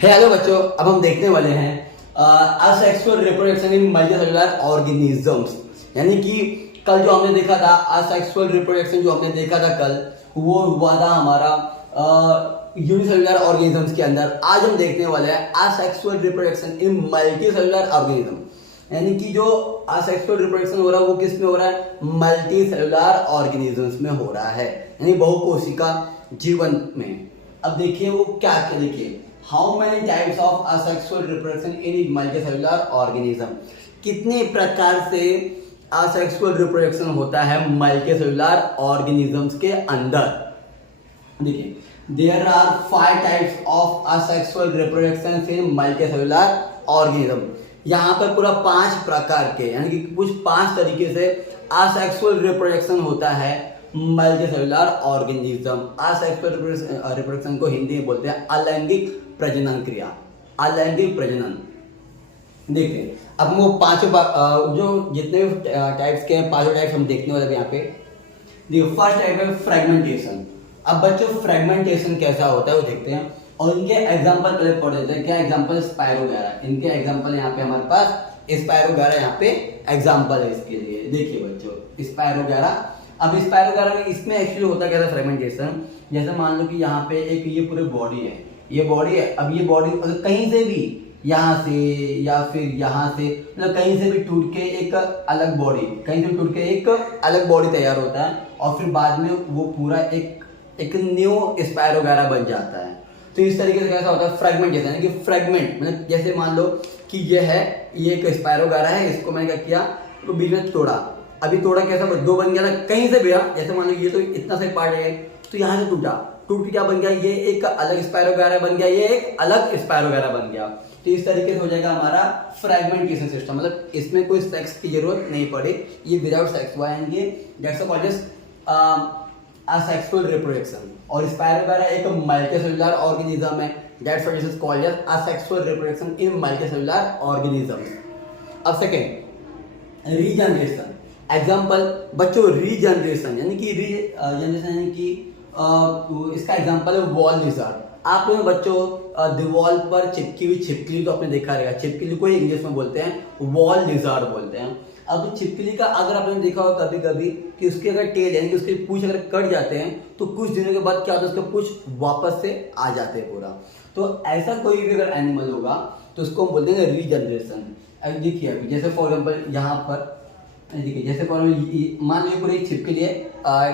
Hello बच्चों, अब हम देखने वाले हैं asexual reproduction in multicellular organisms. यानी कि कल जो हमने देखा था असेक्सुअल रिप्रोडक्शन, जो हमने देखा था कल, वो हुआ था हमारा यूनिसेलुलर ऑर्गेनिजम्स के अंदर। आज हम देखने वाले हैं asexual reproduction in multicellular organism. यानी कि जो असेक्सुअल रिप्रोडक्शन हो रहा है वो किस में हो रहा है? मल्टीसेलुलर ऑर्गेनिजम्स में हो रहा है, यानी बहुकोशिका जीवन में। अब देखिए वो क्या क्या, देखिए how many types of asexual reproduction in multicellular organism. कितने प्रकार से असेक्सुअल रिप्रोडक्शन होता है मल्टीसेलुलर ऑर्गेनिजम्स के अंदर? देखिए there are 5 types of asexual reproduction in multicellular organism. यहाँ पर पूरा 5 प्रकार के, यानी कि कुछ 5 तरीके से असेक्सुअल रिप्रोडक्शन होता है मल्टीसेलुलर ऑर्गेनिज्म। असेक्सुअल रिप्रोडक्शन को हिंदी में बोलते हैं अलैंगिक प्रजनन क्रिया, अलैंगिक प्रजनन। देखते अब वो पांचों जो जितने भी टाइप्स के हैं, पांचों टाइप्स हम देखने वाले हैं यहाँ पे। देखो फर्स्ट टाइप है फ्रेगमेंटेशन। अब बच्चों फ्रेगमेंटेशन कैसा होता है वो देखते हैं, और इनके एग्जांपल पहले पढ़ देते हैं। क्या एग्जांपल? स्पायरोगैरा। इनके एग्जांपल यहाँ पे हमारे पास स्पायरोगैरा, यहाँ पे एग्जांपल है इसके लिए। देखिए बच्चों स्पायरोगैरा। अब स्पायरोगैरा में इसमें एक्चुअली होता क्या था फ्रेगमेंटेशन, जैसे मान लो कि यहाँ पे एक ये पूरी बॉडी है, ये बॉडी है। अब ये बॉडी अगर कहीं से भी, यहाँ से या फिर यहाँ से, मतलब कहीं से भी टूट के एक अलग बॉडी, कहीं से टूट के एक अलग बॉडी तैयार होता है, और फिर बाद में वो पूरा एक न्यू स्पायरोगैरा बन जाता है। तो इस तरीके से कैसा होता है फ्रेगमेंटेशन, यानी कि फ्रेगमेंट मतलब जैसे मान लो कि ये है, ये एक स्पायरोगैरा है, इसको मैंने क्या किया तो बीच में तोड़ा। अभी तोड़ा कैसा दो बन गया ना, कहीं से भी, जैसे मान लो ये तो इतना सा पार्ट है, तो यहाँ से टूटा, टूट के क्या बन गया, ये एक अलग स्पायरोगैरा बन गया, ये एक अलग स्पायरोगैरा बन गया। तो इस तरीके से हो जाएगा हमारा फ्रेगमेंटेशन सिस्टम। मतलब इसमें कोई सेक्स की जरूरत नहीं पड़े, ये विदाउट सेक्स हुआ है, दैट्स कॉल्ड asexual reproduction। और स्पायरोगैरा एक मल्टीसेलुलर ऑर्गेनिज्म है, that's what it is called as asexual reproduction in multicellular organisms। अब सेकंड रीजनरेशन। एग्जांपल बच्चों रीजनरेशन, यानी कि रीजनरेशन यानी कि इसका एग्जांपल है वॉल लिज़ार्ड। आप लोगों ने बच्चों दीवार पर चिपकी हुई छिपकली तो आपने देखा रहेगा, छिपकली को इंग्लिश में बोलते हैं वॉल लिज़ार्ड बोलते हैं। अब छिपकली का अगर आपने देखा होगा कभी कभी कि उसकी अगर टेल यानी कि उसके पूंछ अगर कट जाते हैं तो कुछ दिनों के बाद क्या होता है, उसके पूंछ वापस से आ जाते हैं पूरा। तो ऐसा कोई भी अगर एनिमल होगा तो उसको हम बोलते हैं रीजनरेशन। अब देखिए अभी जैसे फॉर एग्जाम्पल यहाँ पर देखिए, जैसे फॉर मान लीजिए पूरी एक छिपकली है,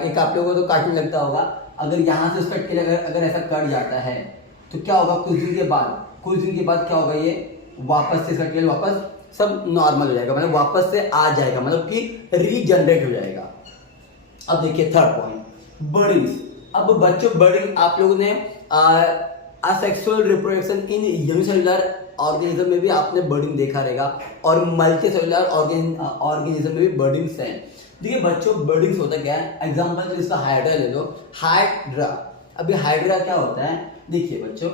एक आप लोगों को तो काटने लगता होगा। अगर यहाँ से उसका टेल अगर ऐसा कट जाता है तो क्या होगा, कुछ दिन के बाद क्या होगा, ये वापस से इसका टेल वापस सब नॉर्मल हो जाएगा, मतलब वापस से आ जाएगा, मतलब कि रीजनरेट हो जाएगा। अब देखिए थर्ड पॉइंट बर्डिंग्स। अब बच्चों बर्डिंग आप लोगों ने असेक्सुअल रिप्रोडक्शन इन यूनिसेलुलर ऑर्गेनिज्म में भी आपने बर्डिंग देखा रहेगा, और मल्टीसेलुलर ऑर्गेनिज्म में भी बर्डिंग्स हैं। देखिए बच्चों बर्डिंग्स होता क्या है, एग्जांपल तो इसका हाइड्रा ले लो, हाइड्रा। अभी हाइड्रा क्या होता है, देखिए बच्चों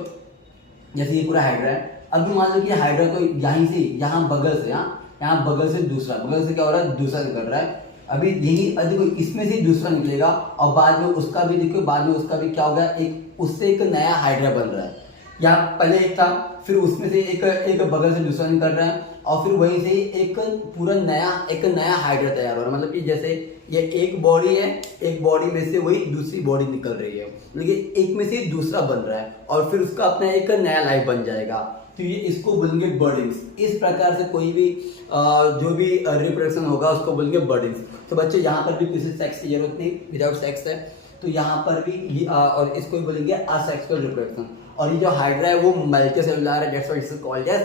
जैसे ये पूरा हाइड्रा है। अभी मान लो कि हाइड्रा को यहीं से, यहाँ बगल से, यहाँ बगल से दूसरा, बगल से क्या हो रहा है, दूसरा निकल रहा है। अभी यही देखो इसमें से दूसरा निकलेगा, और बाद में उसका भी देखो, बाद में उसका भी क्या होगा, एक उससे एक नया हाइड्रा बन रहा है। यहाँ पहले एक था, फिर उसमें से एक बगल से दूसरा निकल रहा है, और फिर वहीं से एक पूरा नया हाइड्रा तैयार हो रहा है। मतलब कि जैसे ये एक बॉडी है, एक बॉडी में से वही दूसरी बॉडी निकल रही है, लेकिन एक में से दूसरा बन रहा है, और फिर उसका अपना एक नया लाइफ बन जाएगा। तो ये इसको बोलेंगे बर्डिंग्स। इस प्रकार से कोई भी जो भी रिप्रोडक्शन होगा उसको बोलेंगे बर्डिंग्स। तो बच्चे यहाँ पर भी किसी सेक्स की जरूरत नहीं, विदाउट सेक्स है, तो यहाँ पर भी और इसको भी बोलेंगे असेक्सुअल रिप्रोडक्शन। और ये जो हाइड्रा है वो मल्टीसेलुलर है, that's what it is called as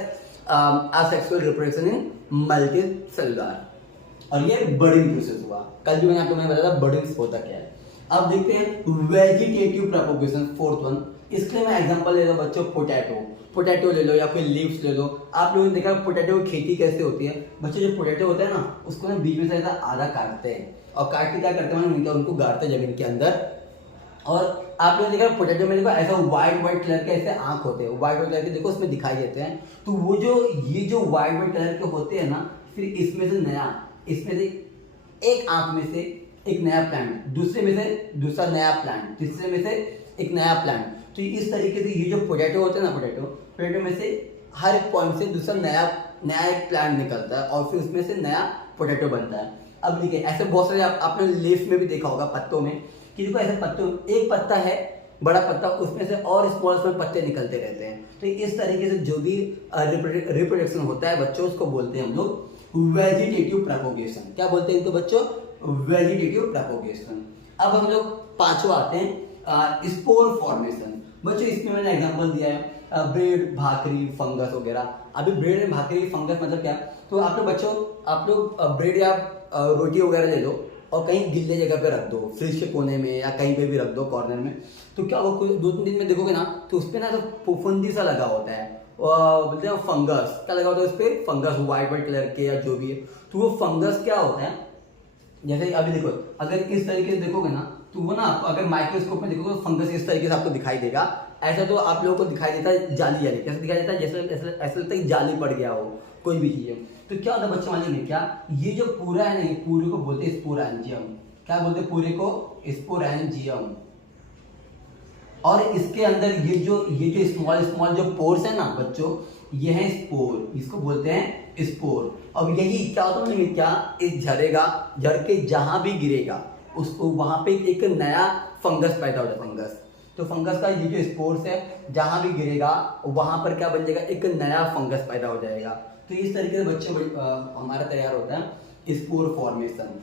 asexual reproduction in multicellular. और ये बर्डिंग प्रोसेस हुआ। कल जो मैंने आपको बताया था बर्डिंग्स होता क्या है। अब देखते हैं वेजिटेटिव प्रोपगेशन, फोर्थ वन। इसके लिए मैं एग्जांपल ले लो बच्चों, पोटैटो ले लो या फिर लीव्स ले लो। आप लोगों ने देखा पोटैटो की खेती कैसे होती है बच्चों, जो पोटैटो होता है ना उसको ना बीच में से ऐसा आधा काटते हैं, और काट के क्या करते हैं उनको गाड़ते हैं जमीन के अंदर। और आप लोगों ने देखा पोटैटो में देखो ऐसा व्हाइट कलर के ऐसे आंख होते हैं, व्हाइट कलर के देखो उसमें दिखाई देते हैं। तो वो ये जो व्हाइट कलर के होते हैं ना, फिर इसमें से एक आंख में से एक नया प्लांट, दूसरे में से दूसरा नया प्लांट, तीसरे में से एक नया प्लांट। तो इस तरीके से ये जो पोटैटो होते हैं ना, पोटैटो में से हर एक पॉइंट से दूसरा नया एक प्लांट निकलता है और फिर उसमें से नया पोटैटो बनता है। अब देखिए ऐसे बहुत सारे आपने लीफ में भी देखा होगा, पत्तों में, कि देखो ऐसे पत्तों, एक पत्ता है बड़ा पत्ता, उसमें से और स्मॉल पत्ते निकलते रहते हैं। तो इस तरीके से जो भी रिप्रोडक्शन होता है बच्चों, उसको बोलते हैं हम लोग वेजिटेटिव प्रोपोगेशन। क्या बोलते हैं इनको बच्चों? Vegetative propagation. अब हम लोग पांचवा आते हैं स्पोर फॉर्मेशन। बच्चों इसमें मैंने एग्जांपल दिया है ब्रेड, भाकरी, फंगस वगैरह। अभी ब्रेड में भाकरी, फंगस मतलब क्या? तो आप लोग बच्चों, आप लोग ब्रेड या रोटी वगैरह ले लो और कहीं गिल्ले जगह पे रख दो, फ्रिज के कोने में या कहीं पे भी रख दो कॉर्नर में। तो क्या वो 2-3 दिन में देखोगे ना, तो उस पर ना तो फुफुंदी सा लगा होता है, बोलते हैं फंगस। क्या लगा होता है उस पर? फंगस, व्हाइट कलर के या जो भी है। तो वो फंगस क्या होता है, जैसे अभी देखो, अगर इस तरीके से देखोगे ना, तो वो ना अगर माइक्रोस्कोप में देखोगे तो फंगस इस तरीके से आपको दिखाई देगा। ऐसा तो आप लोगों को दिखाई देता है जाली, कैसे दिखाई देता है? जैसे ऐसा लगता है कि जाली पड़ गया हो कोई भी चीज। तो क्या होता है बच्चों मालूम है क्या? ये जो पूरा है ना, ये पूरे को बोलते हैं स्पोरेंजियम। क्या बोलते हैं पूरे को? स्पोरेंजियम। और इसके अंदर ये जो स्मॉल जो पोर्स है ना बच्चों, ये है स्पोर, इसको बोलते हैं स्पोर। अब यही क्या होता है क्या, इस झड़ के जहां भी गिरेगा उसको वहां पे एक नया फंगस पैदा हो जाता है। फंगस, तो फंगस का ये जो स्पोर्स है, जहां भी गिरेगा वहां पर क्या बन जाएगा? एक नया फंगस पैदा हो जाएगा। तो इस तरीके से बच्चे हमारा तैयार होता है स्पोर फॉर्मेशन।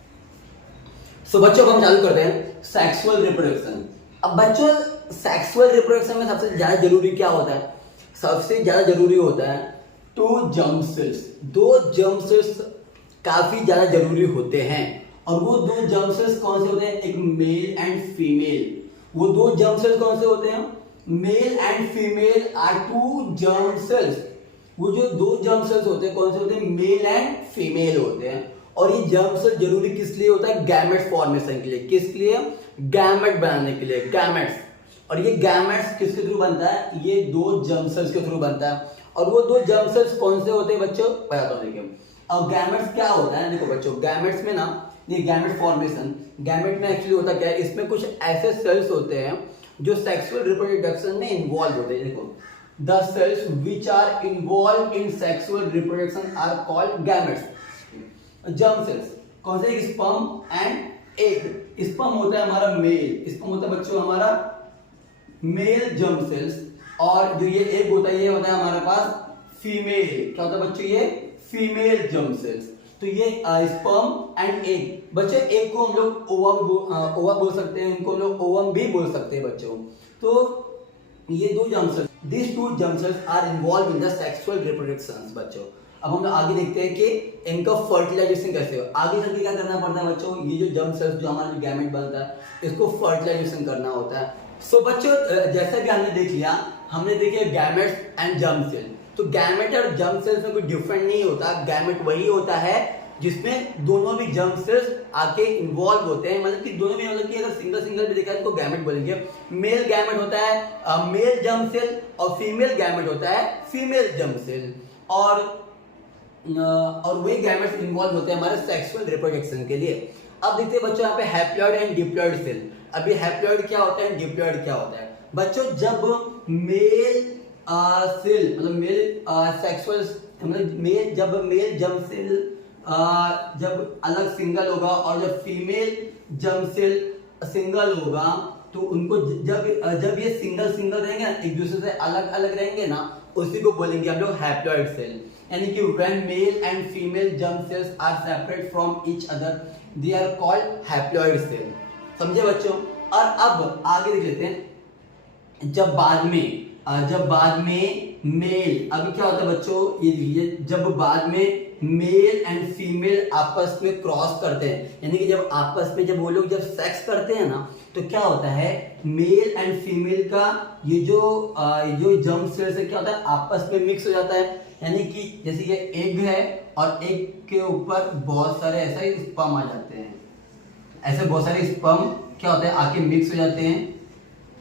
सो बच्चों अब हम चालू करते हैं सेक्सुअल रिप्रोडक्शन। अब बच्चों सेक्सुअल रिप्रोडक्शन में सबसे ज्यादा जरूरी क्या होता है? सबसे ज्यादा जरूरी होता है 2 जर्म सेल्स। 2 जर्म सेल्स काफी ज्यादा जरूरी होते हैं। और वो 2 जर्म सेल्स कौन से होते हैं? एक मेल एंड फीमेल। वो 2 जर्म सेल्स कौन से होते हैं? Male and female are 2 germ cells. वो जो 2 जर्म सेल्स होते हैं कौन से होते हैं? मेल एंड फीमेल होते हैं। और ये जर्म सेल जरूरी किस लिए होता है? गैमेट्स फॉर्मेशन के लिए। किस लिए? गैमेट बनाने के लिए, गैमेट्स। और ये गैमेट्स किसके थ्रू बनता है? ये 2 जर्म सेल्स के थ्रू बनता है। और वो 2 जर्म सेल्स कौन से होते हैं बच्चों? बताता हूं। देखिए अब गैमेट्स क्या होता है, देखो बच्चों, गैमेट्स में ना, ये गैमेट फॉर्मेशन, गैमेट में एक्चुअली होता क्या है, इसमें कुछ ऐसे सेल्स होते हैं जो सेक्सुअल रिप्रोडक्शन में इन्वॉल्व होते हैं। देखो, the cells which are involve in sexual reproduction are called gametes. Germ cells कौन से? Sperm and egg. स्पर्म होता है हमारा मेल, स्पर्म होता है बच्चों हमारा मेल जर्म सेल्स। और जो ये एग होता है, ये होता है हमारे पास फीमेल। क्या होता है बच्चों? ये फीमेल जर्म सेल्स। तो ये स्पर्म एंड एग। बच्चों एग को हम लोग ओवा बोल सकते हैं, इनको हम लोग ओवम भी बोल सकते हैं बच्चों। तो ये 2 germ cells, this 2 germ cells are involve in the sexual reproduction बच्चों। अब हम लोग आगे देखते हैं कि इनका फर्टिलाइजेशन कैसे हो। आगे चल के क्या करना पड़ता है बच्चों? ये जो जर्म सेल्स, जो हमारा गैमेट बनता है, इसको फर्टिलाइजेशन करना होता है। सो बच्चों जैसा भी हमने देख लिया, हमने देखे गैमेट्स एंड जर्म सेल। तो गैमेट और जर्म सेल्स में कोई डिफरेंट नहीं होता। गैमेट वही होता है जिसमें दोनों भी जर्म सेल्स आके इन्वॉल्व होते हैं। मतलब कि दोनों भी, मतलब कि अगर सिंगल भी देखा है तो गैमेट बोलेंगे। मेल गैमेट होता है मेल जर्म सेल, और फीमेल गैमेट होता है फीमेल जर्म सेल। और वही गैमेट्स इन्वॉल्व होते हैं हमारे सेक्सुअल रिप्रोडक्शन के लिए। अब देखते हैं बच्चों यहाँ पे हैप्लॉइड एंड डिप्लॉइड सेल। अभी हैप्लॉइड क्या होता है, डिप्लॉइड क्या होता है बच्चों? जब मेल सेल, मतलब मेल सेक्सुअल, मतलब जब मेल जर्म सेल जब अलग सिंगल होगा और जब फीमेल जर्म सेल सिंगल होगा, तो उनको जब ये सिंगल रहेंगे ना, एक दूसरे से अलग रहेंगे ना, उसी को बोलेंगे हम लोग हैप्लॉइड सेल। यानी कि when male and female germ cells are separate from each other, they are called haploid cell। समझे बच्चों? और अब आगे देख लेते हैं, जब बाद में मेल, अभी क्या होता है बच्चों? ये देखिए, जब बाद में मेल एंड फीमेल आपस में क्रॉस करते हैं, यानी कि जब आपस में वो लोग जब सेक्स करते हैं ना, तो क्या होता है, मेल एंड फीमेल का ये जो जर्म सेल्स है क्या होता है, आपस में मिक्स हो जाता है। यानी कि जैसे ये एग है और एग के ऊपर बहुत सारे ऐसे स्पर्म आ जाते हैं, ऐसे बहुत सारे स्पर्म क्या होते हैं आके मिक्स हो जाते हैं,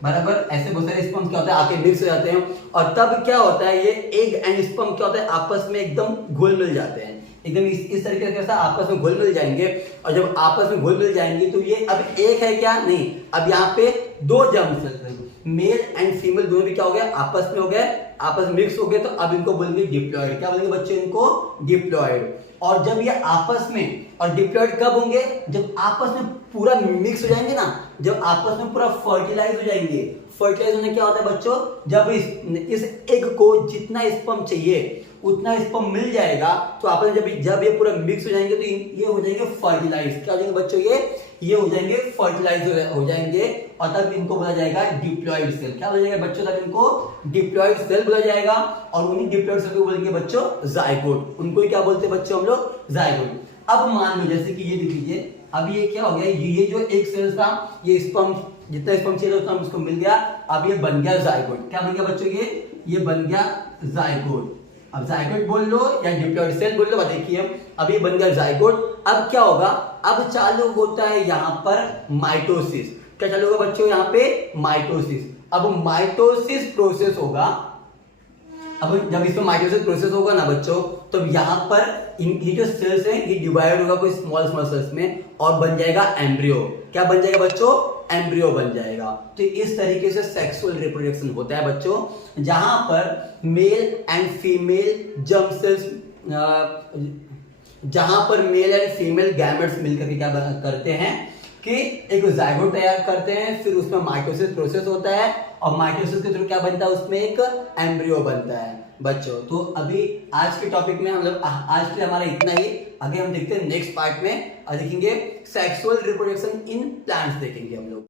बराबर। ऐसे बहुत सारे स्पर्म क्या होता है आके मिक्स हो जाते हैं, और तब क्या होता है, ये एग एंड स्पर्म क्या होता है आपस में एकदम घुल मिल जाते हैं, एकदम इस तरीके से आपस में घुल मिल जाएंगे। और जब आपस में घुल मिल जाएंगे तो ये अब एक है क्या, नहीं, अब यहाँ पे 2 जर्म सेल्स हैं। मेल एंड फीमेल दोनों भी क्या हो गया, आपस में हो गए, आपस में मिक्स हो गए, तो अब इनको बोलेंगे डिप्लॉयड। क्या बोलेंगे बच्चों, इनको डिप्लॉयड। और जब ये आपस में, और डिप्लॉयड कब होंगे, जब आपस में पूरा मिक्स हो जाएंगे ना, जब आपस में पूरा फर्टिलाइज हो जाएंगे। फर्टिलाइज होने क्या होता है बच्चों, जब इस एग को जितना स्पर्म चाहिए उतना स्पर्म मिल जाएगा, तो आपस में जब ये पूरा मिक्स हो जाएंगे तो ये हो जाएंगे फर्टिलाइज। क्या हो जाएंगे बच्चों, ये हो जाएंगे फर्टिलाइज हो जाएंगे, और तब इनको बोला जाएगा डिप्लॉयड सेल। क्या बोला जाएगा बच्चों, तब इनको डिप्लॉयड सेल बोला जाएगा। और उन्हीं डिप्लॉयड सेल को बोलेंगे बच्चों जाइगोट। उनको ही क्या बोलते हैं बच्चों हम लोग, जाइगोट। अब मान लो जैसे कि ये देख लीजिए, अब ये क्या हो गया, ये जो एक सेल था, ये स्पर्म जितना स्पर्म चाहिए उतना इसको मिल गया, अब ये बन गया जाइगोट। क्या बन गया बच्चों, ये बन गया जाइगोट। अब जाइगोट बोल लो या डिप्लॉयड सेल बोल लो, देखिए अब ये बन गया जाइगोट। अब क्या होगा, अब चालू होता है यहाँ पर माइटोसिस। क्या चालू होगा बच्चों, यहाँ पे माइटोसिस। अब माइटोसिस प्रोसेस होगा, अब जब इसमें माइटोसिस प्रोसेस होगा ना बच्चों, तो यहाँ पर ये जो सेल्स है ये डिवाइड होगा कोई स्मॉल स्मॉल सेल्स में, और बन जाएगा एम्ब्रियो। क्या बन जाएगा बच्चों, एम्ब्रियो बन जाएगा। तो इस तरीके से सेक्सुअल रिप्रोडक्शन होता है बच्चों, जहां पर mail and female germ cells, जहां पर मेल एंड फीमेल गैमेट्स मिलकर के क्या करते हैं कि एक जाइगोट तैयार करते हैं, फिर उसमें माइटोसिस प्रोसेस होता है, और माइटोसिस के थ्रू क्या बनता है, उसमें एक एम्ब्रियो बनता है बच्चों। तो अभी आज के टॉपिक में हम लोग, आज के हमारा इतना ही। आगे हम देखते हैं नेक्स्ट पार्ट में, और देखेंगे सेक्सुअल रिप्रोडक्शन इन प्लांट्स देखेंगे हम लोग।